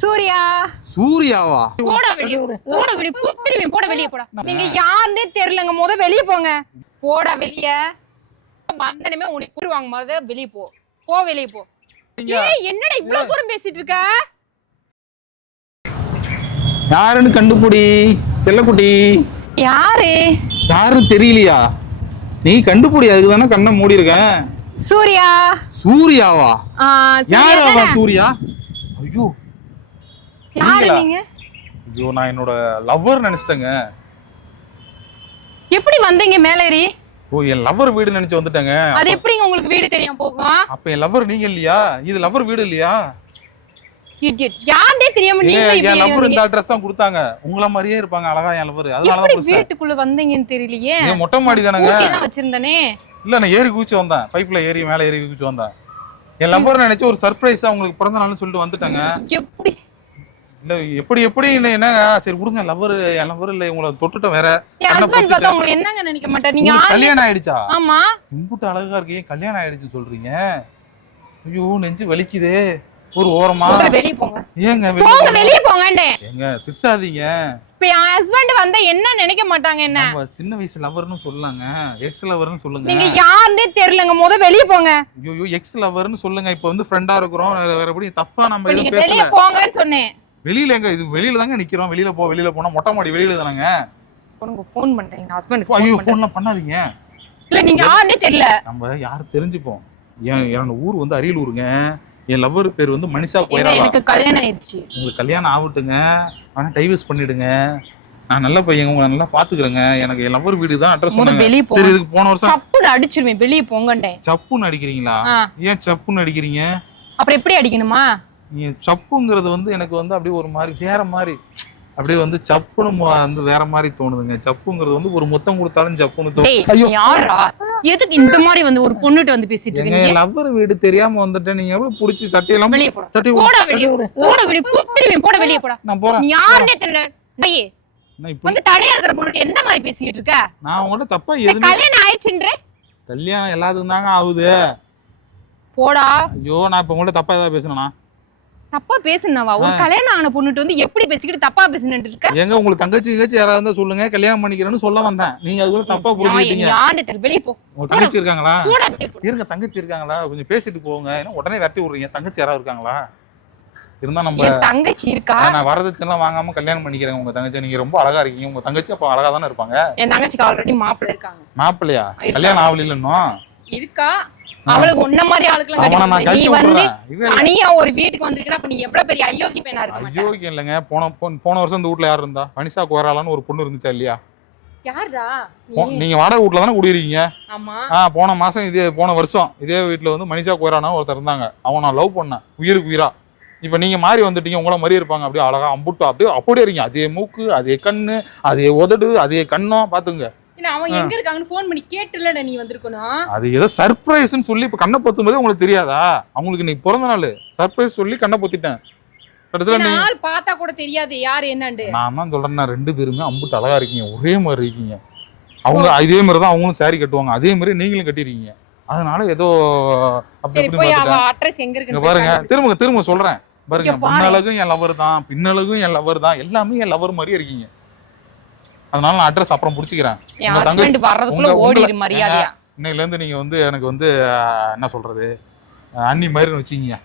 சூர்யா. சூர்யாவா? போடா வெளிய. போடா வெளிய. குத்திருவே. போடா வெளிய போடா. நீங்க யாருன்னே தெரியலங்க. மொத வெளிய போங்க. போடா வெளிய. வந்தனமே உனக்கு கூடுவாங்க. மொத வெளிய போ. போ வெளிய போ. ஏய் என்னடா இவ்ளோ தூரம் பேசிட்டு இருக்க? யாருன்னு கண்டுபிடி செல்லக்குட்டி. யாரு? யாருன்னு தெரியலையா? நீ கண்டுபிடி, அதுக்கு தானே கண்ணை மூடி இருக்கேன். சூர்யா. சூர்யாவா? யாரா சூர்யா? ஐயோ யாரு நீங்க? ஐயோ நான் என்னோட லவ்வர் நினைச்சிட்டேங்க. எப்படி வந்தீங்க மேல ஏறி? ஓ என் லவ்வர் வீடு நினைச்சு வந்துட்டேங்க. அது எப்படிங்க உங்களுக்கு வீடு தெரியாம போகும்? அப்ப என் லவ்வர் நீங்க இல்லையா? இது லவ்வர் வீடு இல்லையா? இடியட். யாரே தெரியாம நீங்க இப்படி என் லவ்வர் இந்த அட்ரஸ் தான் கொடுத்தாங்க. உங்கள மாதிரியே இருப்பாங்க அழகா என் லவ்வர். அதனால தான் வீட்டுக்குள்ள வந்தீங்கன்னு தெரியலையே. இது மொட்டை மாடி தானங்க. ஓகேதான் வச்சிருந்தனே. இல்ல நான் ஏறி குதிச்சு வந்தேன். பைப்ல ஏறி மேல ஏறி குதிச்சு வந்தேன். என் லவ்வர் நினைச்சு ஒரு சர்ப்ரைஸா உங்களுக்கு பிறந்த நாள்னு சொல்லிட்டு வந்துட்டேங்க. எப்படி? இல்ல எப்படி என்னங்க? சரி விடுங்க. லவ்வர் என் லவ்வர் இல்ல, உங்களை தொட்டுட்டேன் வேற. என் ஹஸ்பண்ட் பார்த்தா உங்களுக்கு என்னங்க நினைக்க மாட்டார்? நீங்க கல்யாணம் ஆயிடுச்சா? ஆமா. இம்புட்டு அழகா இருக்கீங்க, கல்யாணம் ஆயிடுச்சு சொல்றீங்க. ஐயோ நெஞ்சு வலிக்குதே. ஒரு ஓரமா வெளிய போங்க. ஏங்க போங்க வெளிய போங்கண்டே. ஏங்க திட்டாதீங்க. இப்ப என் ஹஸ்பண்ட் வந்தா என்ன நினைக்க மாட்டாங்க? என்ன நம்ம சின்ன வயசு லவ்வர்னு சொல்லலாங்க, எக்ஸ் லவ்வர்னு சொல்லுங்க. நீங்க யாருன்னே தெரியலங்க. மொத வெளிய போங்க. ஐயோ எக்ஸ் லவ்வர்னு சொல்லுங்க. இப்போ வந்து ஃப்ரெண்டா இருக்கிறோம், வேற எப்படி தப்பா நம்ம எதுவும் நீங்க பேசல. வெளிய போங்கன்னு சொன்னேன். வெளியில எங்க? இது வெளியில தாங்க நிக்கிறோம். வெளியில போனா மொட்டை மாடி வெளியில தானங்க. உனக்கு ஃபோன் பண்றேன் ஹஸ்பண்டுக்கு. ஐயோ ஃபோன்லாம் பண்ணாதீங்க. இல்ல நீங்க யாருன்னே தெரியல. நம்ம யார் தெரிஞ்சுப்போம். என்னோட ஊர் வந்து அரியலூருங்க. என் லவ்வர் பேர் வந்து மனிஷா கோயரா. எனக்கு கல்யாணம் ஆயிடுச்சு. உங்களுக்கு கல்யாணம் ஆகட்டுங்க, ஆனா டைவர்ஸ் பண்ணிடுங்க. நான் நல்ல பையன், உங்களை நல்லா பாத்துக்கிறேங்க. எனக்கு என் லவ்வர் வீடு தான் அட்ரஸ் சொன்னாங்க. சரி இதுக்கு போன வருஷம் சப்புன்னு அடிச்சிருவேன். வெளிய போங்கண்டே. சப்புன்னு அடிக்கிறீங்களா? ஏன் சப்புன்னு அடிக்கிறீங்க? அப்புறம் எப்படி அடிக்கணுமா? நீ சப்புங்கிறது வந்து எனக்கு வந்து அப்படியே ஒரு மாதிரி வேற மாதிரி, அப்படியே வந்து சப்புன்னு வந்து வேற மாதிரி தோணுதுங்க. சப்புங்கிறது வந்து ஒரு முத்தம் கொடுத்தாலும் சப்புன்னு தோணும். ஐயோ யாரா? எதுக்கு இந்த மாதிரி வந்து ஒரு பொண்ணுட்ட வந்து பேசிட்டு இருக்கீங்க? என் லவ்வர் வீடு தெரியாம வந்துட்டேன். நீங்க எவ்வளவு புடிச்சு சட்டையெல்லாம் வெளிய போடா. போடா வெளிய. போடா வெளிய. குத்திருவே. போடா வெளிய போடா. நான் போறேன். நீ யாருன்னே தெரியல. டேய் நான் இப்போ வந்து தனியா இருக்கிற பொண்ணுட்ட என்ன மாதிரி பேசிட்டு இருக்க? நான் உங்கள்ட்ட தப்பா எதுவும் கல்யாணம் ஆயிடுச்சுன்றே. கல்யாணம் எல்லாத்துக்கும் தாங்க ஆகுது. போடா. ஐயோ நான் இப்ப உங்கள்ட்ட தப்பா ஏதாவது பேசுனா? தப்பா பேசுனவா? ஒரு கல்யாணம் ஆன பொண்ணுட்டு வந்து எப்படி பேசிக்கிட்டு தப்பா பேசுனேன்னு இருக்க? எங்க உங்களுக்கு தங்கச்சி யாராவது இருந்தா சொல்லுங்க, கல்யாணம் பண்ணிக்கிறேன்னு சொல்ல வந்தேன். நீங்க அதுக்குள்ள தப்பா புரிஞ்சுக்கிட்டீங்க. யாருன்னே தெரியல. வெளிய போ. உங்க தங்கச்சி இருக்காங்களா? போடா. இருங்க தங்கச்சி இருக்காங்களா? கொஞ்சம் பேசிட்டு போங்க. ஏன்னா உடனே விரட்டி விடுறீங்க. தங்கச்சி யாராவது இருக்காங்களா? இருந்தா நம்ம தங்கச்சி இருக்கா? நான் வரதட்சணைலாம் வாங்காம கல்யாணம் பண்ணிக்கிறேன் உங்க தங்கச்சி. நீங்க ரொம்ப அழகா இருக்கீங்க. உங்க தங்கச்சி அப்ப அழகா தானே இருப்பாங்க. என் தங்கச்சிக்கு ஆல்ரெடி மாப்பிள்ளை இருக்காங்க. மாப்பிள்ளையா? கல்யாணம் ஆகல இன்னும் இருக்கா? அவளுக்கு ஒன்ன மாதிரி ஆளுக்கெல்லாம் கிடையாது. நீ வந்து தனியா ஒரு வீட்டுக்கு வந்திருக்கா, அப்ப நீ எவ்வளவு பெரிய அயோக்கி பையனா இருக்க மாட்டே? அயோக்கி இல்லங்க. போன வருஷம் இந்த வீட்ல யார் இருந்தா? மனிஷா கோயராலான்னு ஒரு பொண்ணு இருந்துச்சா இல்லையா? யாரா? நீங்க வாடகை வீட்ல தானே குடியிருக்கீங்க? ஆமா. போன மாசம் போன வருஷம் இதே வீட்ல வந்து மனிஷா கோயரானா ஒருத்தர் இருந்தாங்க. அவன் நான் லவ் பண்ணேன் உயிருக்கு உயிரா. இப்ப நீங்க மாறி வந்துட்டீங்க. உங்கள மாதிரி இருப்பாங்க. அப்படியே அழகா அம்புட்டு அப்படியே இருக்கீங்க. அதே மூக்கு, அதே கண்ணு, அதே உதடு, அதே கண்ணம் பாத்துங்க. அவன் எங்க இருக்காங்கன்னு போன் பண்ணி கேட்டுலடா நீ வந்திருக்கணும். அது ஏதோ சர்ப்ரைஸ்னு சொல்லி இப்ப கண்ணை பொத்தும்போது உங்களுக்கு தெரியாதா? அவங்களுக்கு இன்னைக்கு பிறந்த நாள் சர்ப்ரைஸ் சொல்லி கண்ணை பொத்திட்டேன். ஆள் பார்த்தா கூட தெரியாது யாரு என்னன்னு. நான் தான் சொல்றேன், ரெண்டு பேருமே அம்புட்டு அழகா இருக்கீங்க. ஒரே மாதிரி இருக்கீங்க. அவங்க அதே மாதிரி தான் அவங்களும் சாரி கட்டுவாங்க. அதே மாதிரி நீங்களும் கட்டிருக்கீங்க. அதனால ஏதோ அட்ரஸ் எங்க இருக்கு பாருங்க. திரும்ப சொல்றேன் பாருங்க. முன்னழகும் என் லவர் தான், பின்னழகும் என் லவர் தான், எல்லாமே என் லவர் மாதிரியே இருக்கீங்க. அதனால நான் அட்ரஸ் அப்புறம் புடிச்சுக்கிறேன். உங்க தங்கச்சி வர்றதுக்குள்ள ஓடிடு மரியாதையா. இன்னையில இருந்து நீங்க வந்து எனக்கு வந்து என்ன சொல்றது, அண்ணி மாதிரி வச்சீங்க.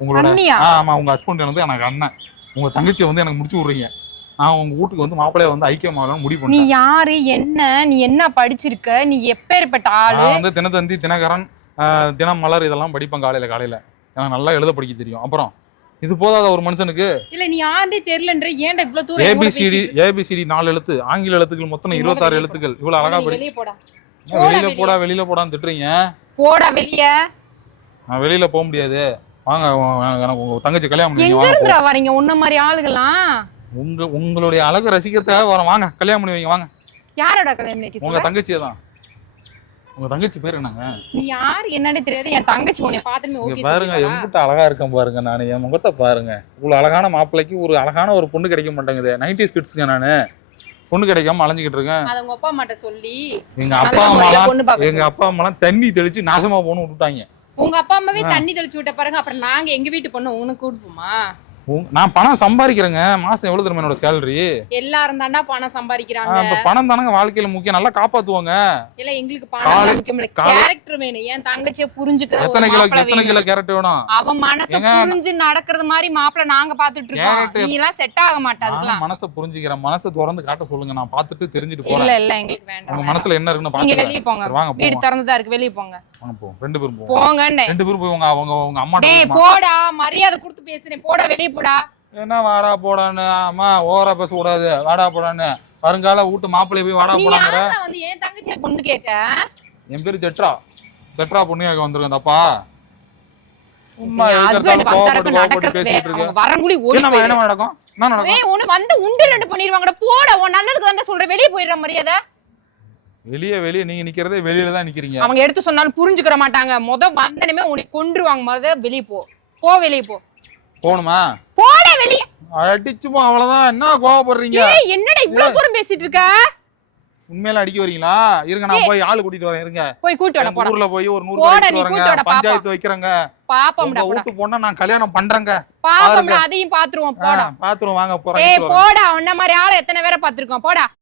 உங்களோட ஆமா உங்க ஹஸ்பண்ட் வந்து எனக்கு அண்ணன். உங்க தங்கச்சியை வந்து எனக்கு முடிச்சு விடுறீங்க. நான் உங்க வீட்டுக்கு வந்து மாப்பிள்ளைய வந்து ஐக்கியமாகலாம் முடிவு பண்ணேன். நீ யாரு? என்ன நீ என்ன படிச்சிருக்க? நீ எப்பேற்பட்ட ஆளு? நான் வந்து தினத்தந்தி, தினகரன், தினமலர் இதெல்லாம் படிப்பேன் காலையில. எனக்கு நல்லா எழுத படிக்க தெரியும். அப்புறம் இது போதாத ஒரு மனுஷனுக்கு? இல்ல நீ யாருன்னே தெரியலன்ற. ஏன்டா இவ்ளோ தூரம் ஏபிசிடி 4 எழுத்து, ஆங்கில எழுத்துக்கள் மொத்தம் 26 எழுத்துக்கள். இவ்வளவு அழகா படி. வெளியில போடான்னு திட்டுறீங்க. போடா வெளிய. நான் வெளியில போக முடியாது. வாங்க எனக்கு உங்க தங்கச்சி கல்யாணம் பண்ணி எங்க இருந்து வரீங்க? உன்ன மாதிரி ஆளுகலாம் உங்களுடைய அழகு ரசிக்கிறதுக்காக வரோம். வாங்க கல்யாணம் பண்ணி வைங்க. வாங்க. யாரோட கல்யாணம் பண்ணிக்க? உங்க தங்கச்சியே தான். உங்க தங்கச்சி பேர் என்னங்க? நீ யார் என்னன்னே தெரியாது. என் தங்கச்சி உன்னை பார்த்தமே ஓகே பாருங்க. எம்பிட்ட அழகா இருக்கேன் பாருங்க. நான் என் முகத்தை பாருங்க. இவ்வளவு அழகான மாப்பிள்ளைக்கு ஒரு அழகான ஒரு பொண்ணு கிடைக்க மாட்டேங்குது. 90s கிட்ஸ்ங்க நானு. பொண்ணு கிடைக்காம அலைஞ்சிக்கிட்டு இருக்கேன். அத உங்க அப்பா அம்மாட்ட சொல்லி எங்க அப்பா அம்மாலாம் தண்ணி தெளிச்சு நாசமா போன்னு விட்டுட்டாங்க. உங்க அப்பா அம்மாவே தண்ணி தெளிச்சு விட்ட பாருங்க. அப்புறம் நாங்க எங்க வீட்டு பொண்ணு உனக்கு கூடுப்போமா? நான் பணம் சம்பாதிக்கிறேங்க. மாசம் எவ்வளவு தெரியுமா என்னோட சேலரி? எல்லாரும் தாண்டா பணம் சம்பாதிக்கிறாங்க. இப்ப பணம் தானங்க வாழ்க்கையில முக்கியம். நல்லா காப்பாத்துவாங்க. இல்ல எங்களுக்கு பணம் முக்கியம் இல்ல, கேரக்டர் வேணும். என் தங்கச்சியை புரிஞ்சுக்கிற எத்தனை கிலோ கேரட் வேணும்? அவன் மனச புரிஞ்சு நடக்கிறது மாதிரி மாப்பிள நாங்க பாத்துட்டு இருக்கோம். நீ எல்லாம் செட் ஆக மாட்டாதுலாம். மனசை புரிஞ்சுக்கிறேன். மனசை திறந்து காட்ட சொல்லுங்க, நான் பாத்துட்டு தெரிஞ்சுட்டு போறேன். இல்ல இல்ல எங்களுக்கு வேண்டாம். உங்க மனசுல என்ன இருக்குன்னு நீங்க பாத்துட்டு வெளிய போங்க. வாங்க. வீடு திறந்துதான் இருக்கு, வெளிய போங்க. வாங்க போ. ரெண்டு பேரும் போங்க. போங்கண்ணே. ரெண்டு பேரும் போய் உங்க அம்மா. டேய் போடா, மரியாதை கொடுத்து பேசுறேன். போடா வெளிய போடா. என்ன வாடா போடான்னு? அம்மா ஓவரா பேச கூடாது. வாடா போடான்னு வருங்கால வீட்டு மாப்பிள்ளை போய் வாடா போடாங்கற. நீ வந்து ஏன் தங்கச்சியை பொண்ணு கேட்க? என் பேரு ஜெட்ரா பொண்ணு கேட்க வந்திருக்கேன். தப்பா உம்மா கோபப்பட்டு பேசிட்டு இருக்க. வரங்குடி ஓடி போய் என்ன நடக்கும்? என்ன நடக்கும்? ஏய் உன வந்து உண்டில் ரெண்டு பண்ணிடுவாங்கடா. போடா, உன் நல்லதுக்கு தான் சொல்றேன். வெளிய போயிடுற மரியாதை. வெளிய நீங்க நிக்கிறதே வெளியில தான் நிக்கிறீங்க. அவங்க எடுத்து சொன்னாலும் புரிஞ்சுக்கிற மாட்டாங்க. வந்தனமே உன்னை கொன்றுவாங்க. வெளிய போ. போ வெளிய போ. போணுமா? போடா வெளிய. அடிச்சுப்போம் அவ்வளவுதான். என்ன கோவப்படுறீங்க? ஏய் என்னடா இவ்வளவு தூரம் பேசிட்டு இருக்க? உண்மையில அடிக்க வரீங்களா? இருங்க நான் போய் ஆளு கூட்டிட்டு வரேன். இருங்க போய் கூட்டி வர. போடா. ஊர்ல போய் ஒரு 100 பேர் வரங்க. பஞ்சாயத்து வைக்கறங்க. பாப்பம்டா. வீட்டு பொண்ண நான் கல்யாணம் பண்றேங்க. பாப்பம்டா, அதையும் பாத்துருவோம். போடா. பாத்துருவோம். வாங்க போறேன். ஏய் போடா, உன்ன மாதிரி ஆளை எத்தனை பேரை பாத்துறோம். போடா.